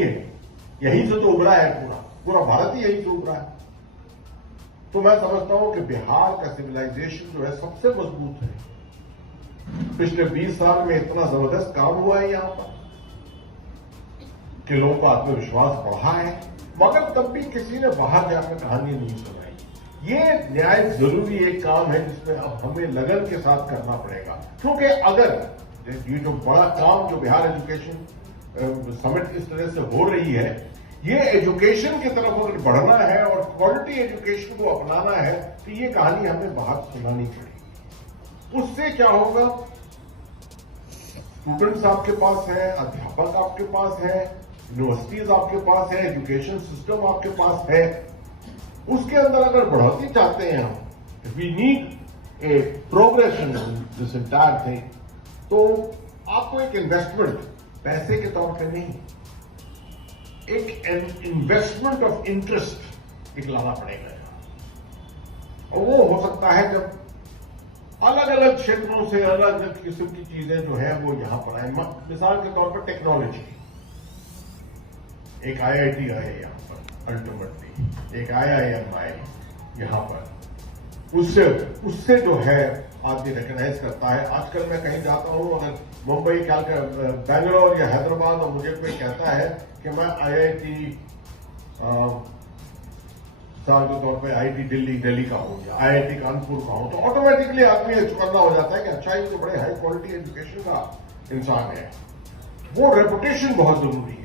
है, यहीं से तो उभरा है, पूरा भारत ही यहीं से उभरा है। तो मैं समझता हूं कि बिहार का सिविलाइजेशन जो है सबसे मजबूत है। पिछले 20 साल में इतना जबरदस्त काम हुआ है यहां पर कि लोगों का आत्मविश्वास बढ़ा है, मगर तब भी किसी ने बाहर जाकर कहानी नहीं सुनाई। ये न्याय जरूरी एक काम है जिसमें अब हमें लगन के साथ करना पड़ेगा, क्योंकि अगर ये जो बड़ा काम जो बिहार एजुकेशन समिट इस तरह से हो रही है, ये एजुकेशन की तरफ अगर बढ़ना है और क्वालिटी एजुकेशन को अपनाना है तो ये कहानी हमें बाहर सुनानी पड़ेगी। उससे क्या होगा, स्टूडेंट्स आपके पास है, अध्यापक आपके पास है, यूनिवर्सिटीज आपके पास है, एजुकेशन सिस्टम आपके पास है, उसके अंदर अगर बढ़ोतरी चाहते हैं हम, we need a progression this entire thing, तो आपको एक इन्वेस्टमेंट पैसे के तौर पे नहीं, एक इन्वेस्टमेंट ऑफ इंटरेस्ट एक लाना पड़ेगा। और वो हो सकता है जब अलग अलग क्षेत्रों से अलग अलग किस्म की चीजें जो है वो यहां पर आए। मिसाल के तौर पर टेक्नोलॉजी, एक IIT आए यहां पर, अल्टीमेटली एक IIM आए यहां पर, उससे जो है आदमी रिकग्नाइज करता है। आजकल मैं कहीं जाता हूं, अगर मुंबई, बैंगलोर या हैदराबाद, और मुझे कोई कहता है कि मैं IIT साल के तौर पे IIT दिल्ली का हूं या IIT कानपुर का हूं, तो ऑटोमेटिकली आदमी चुकन्ना हो जाता है कि अच्छा ये तो बड़े हाई क्वालिटी एजुकेशन का इंसान है। वो रेपुटेशन बहुत जरूरी है।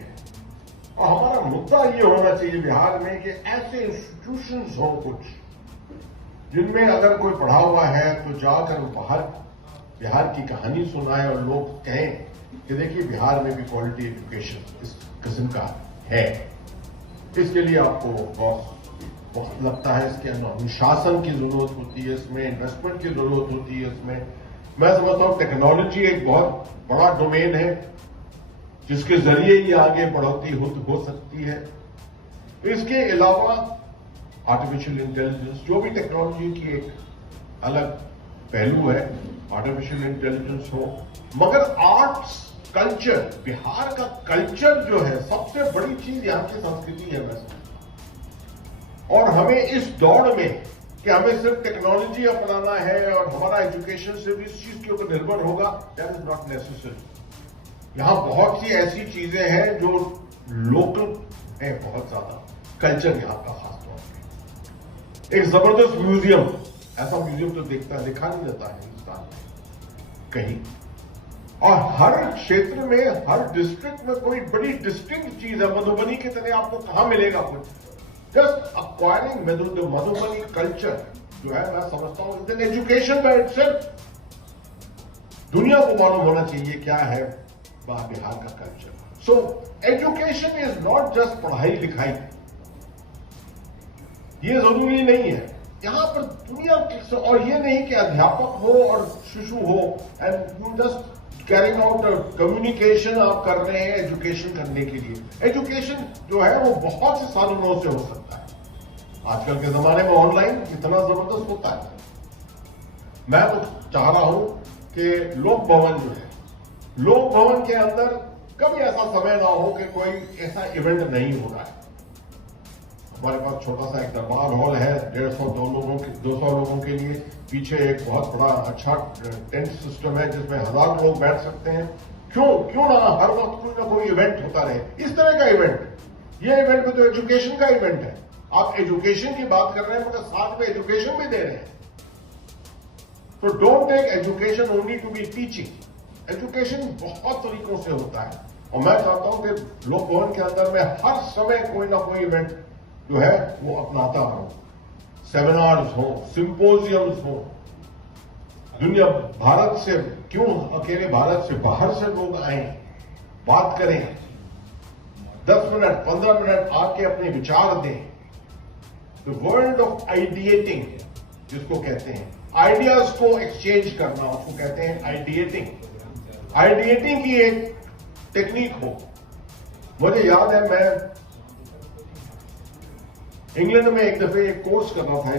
और हमारा मुद्दा ये होना चाहिए बिहार में कि ऐसे इंस्टीट्यूशंस हों कुछ जिनमें अगर कोई पढ़ा हुआ है तो जाकर बाहर बिहार की कहानी सुनाए और लोग कहें कि देखिए बिहार में भी क्वालिटी एजुकेशन इस किस्म का है। इसके लिए आपको बहुत लगता है, इसके अनुशासन की जरूरत होती है, इसमें इन्वेस्टमेंट की जरूरत होती है। इसमें मैं समझता हूं टेक्नोलॉजी एक बहुत बड़ा डोमेन है जिसके जरिए ही आगे बढ़ोतरी हो सकती है। इसके अलावा आर्टिफिशियल इंटेलिजेंस, जो भी टेक्नोलॉजी की एक अलग पहलू है, आर्टिफिशियल इंटेलिजेंस हो, मगर आर्ट्स, कल्चर, बिहार का कल्चर जो है सबसे बड़ी चीज यहां की संस्कृति है वैसे। और हमें इस दौड़ में कि हमें सिर्फ टेक्नोलॉजी अपनाना है और हमारा एजुकेशन सिर्फ इस चीज के ऊपर निर्भर होगा, दैट इज नॉट नेसेसरी। यहां बहुत सी ऐसी चीजें हैं जो लोकल है, बहुत ज्यादा कल्चर यहां का खासतौर पर। एक जबरदस्त म्यूजियम, ऐसा म्यूजियम तो दिखा नहीं देता है हिंदुस्तान में कहीं। और हर क्षेत्र में, हर डिस्ट्रिक्ट में कोई बड़ी डिस्टिंक्ट चीज है। मधुबनी की तरह आपको कहां मिलेगा कुछ? जस्ट अक्वायरिंग मधुबनी कल्चर जो है, मैं समझता हूं is an education by itself. दुनिया को मालूम होना चाहिए क्या है बिहार का culture. So education is not just पढ़ाई लिखाई, ये जरूरी नहीं है यहां पर दुनिया की। और ये नहीं कि अध्यापक हो और शिशु हो and you just carrying out communication आप कर रहे हैं एजुकेशन करने के लिए। एजुकेशन जो है वो बहुत से साधनों से हो सकता है। आजकल के जमाने में ऑनलाइन इतना जबरदस्त होता है। मैं तो चाह रहा हूं कि लोक भवन जो है, लोक भवन के अंदर कभी ऐसा समय ना हो कि कोई ऐसा इवेंट नहीं हो रहा है। हमारे पास छोटा सा एक दरबार हॉल है, 200 लोगों के लिए। पीछे एक बहुत बड़ा अच्छा टेंट सिस्टम है जिसमें 1000 लोग बैठ सकते हैं। क्यों ना हर वक्त कोई ना कोई इवेंट होता रहे, इस तरह का इवेंट। ये इवेंट भी तो एजुकेशन का इवेंट है। आप एजुकेशन की बात कर रहे हैं मगर साथ में एजुकेशन भी दे रहे हैं। तो don't take education only to be teaching. Education बहुत तरीकों से होता है और मैं चाहता हूं कि लोक भवन के अंदर में हर समय कोई ना कोई इवेंट जो है वो अपनाता हो। सेमिनार्स हो, सिंपोजियम्स हो। दुनिया भारत से क्यों, अकेले भारत से बाहर से लोग आए, बात करें, 10 मिनट 15 मिनट आके अपने विचार दें। द वर्ल्ड ऑफ आइडिएटिंग जिसको कहते हैं, आइडियाज को एक्सचेंज करना, उसको कहते हैं आइडिएटिंग। आइडिएटिंग की एक टेक्निक हो। मुझे याद है मैं इंग्लैंड में एक दफे एक कोर्स कर रहा था,